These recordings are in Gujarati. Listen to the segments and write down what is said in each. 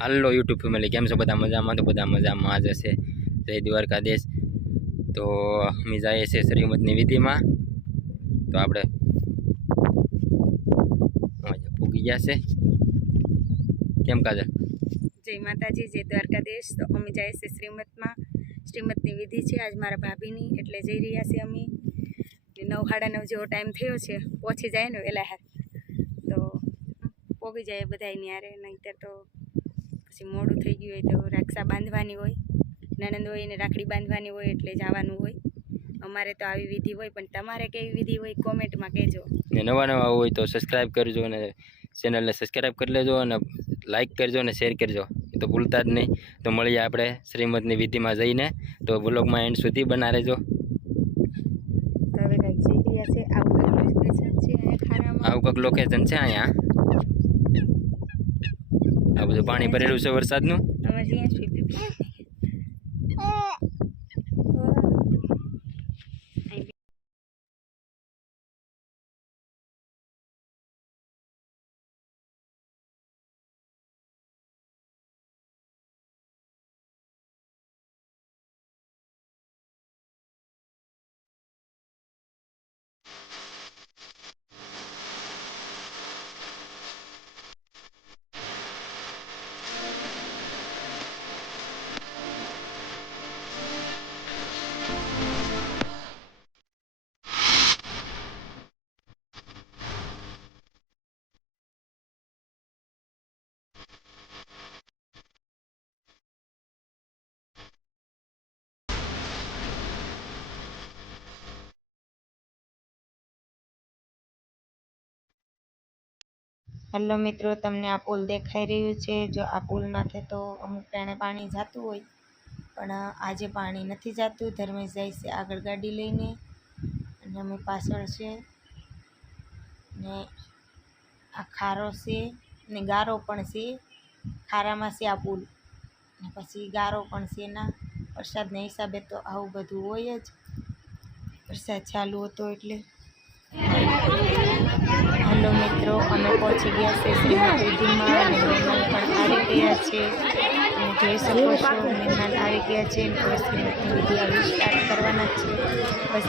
હાલો યુટ્યુબ ફેમિલી, કેમ છો બધા? મજામાં? તો બધા મજામાં જ હશે. જય દ્વારકાધીશ. તો અમે જઈએ છીએ શ્રીમદની વિધિમાં. તો આપણે પૂગી ગયા છે. કેમ કાજલ? જય માતાજી, જય દ્વારકાધીશ. તો અમે જઈએ છીએ શ્રીમદમાં. શ્રીમદની વિધિ છે આજ મારા ભાભીની, એટલે જઈ રહ્યા છીએ અમે. 9:30 જેવો ટાઈમ થયો છે. પહોંચી જાય ને વહેલા હાર તો પોગી જાય બધાની હારે, નહીંતર તો પછી મોડું થઈ ગયું હોય તો રક્ષા બાંધવાની હોય, નણંદ હોય એને રાખડી બાંધવાની હોય, એટલે જવાનું હોય. અમારે તો આવી વિધિ હોય, પણ તમારે કેવી વિધિ હોય કોમેન્ટમાં કહેજો. ને નવા હોય તો સબસ્ક્રાઈબ કરજો, અને ચેનલને સબસ્ક્રાઈબ કરી લેજો, અને લાઈક કરજો અને શેર કરજો, એ તો ભૂલતા જ નહીં. તો મળીએ આપણે શ્રીમદની વિધિમાં જઈને. તો વ્લોગમાં એન્ડ સુધી બના રહેજો. તો હવે કંઈક જઈ રહ્યા છે. આવું લોકેશન છે ખાનામાં, આવું કંઈક લોકેશન છે અહીંયા. આ બધું પાણી ભરેલું છે વરસાદનું. અમે જઈએ છીએ. હેલો મિત્રો, તમને આ પુલ દેખાઈ રહ્યું છે. જો આ પુલ નાખે તો અમુક ટાણે પાણી જતું હોય, પણ આજે પાણી નથી જતું. ધર્મેશ જાય છે આગળ ગાડી લઈને, અને અમે પાછળ છે. ને આ ખારો છે ને ગારો પણ છે. ખારામાં છે આ પુલ, ને પછી ગારો પણ છે. ના વરસાદના હિસાબે તો આવું બધું હોય જ. વરસાદ ચાલુ હતો એટલે. હેલો મિત્રો, અમે પહોંચી ગયા છે શ્રીમદ વિધિમાં, અને મહેમાન પણ આવી ગયા છે. તમે જોઈ શકો છો, મહેમાન આવી ગયા છે. તો શ્રીમદની વિધિ આવી સ્ટાર્ટ કરવાના છે. બસ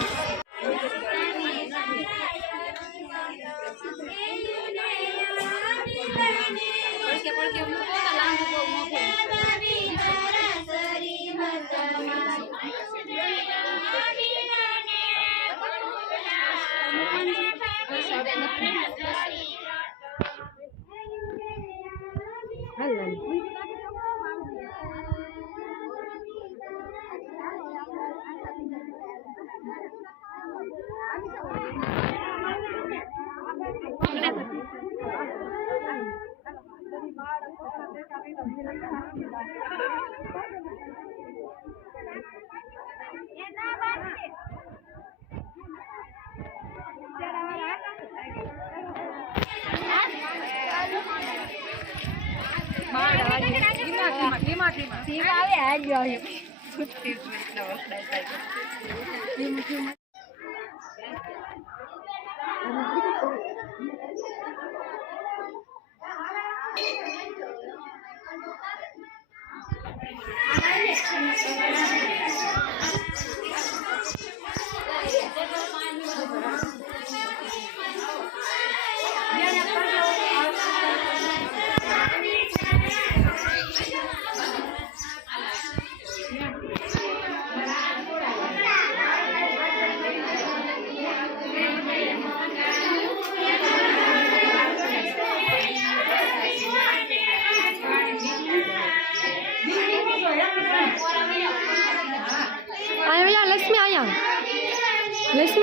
લક્ષ્મી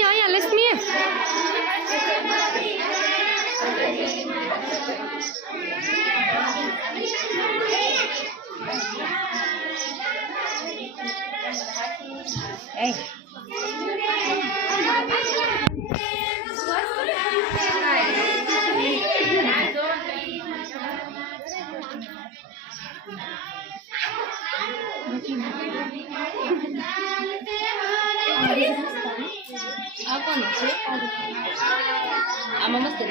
આયા, લક્ષ્મી આમાં મસ્ત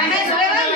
Ganes,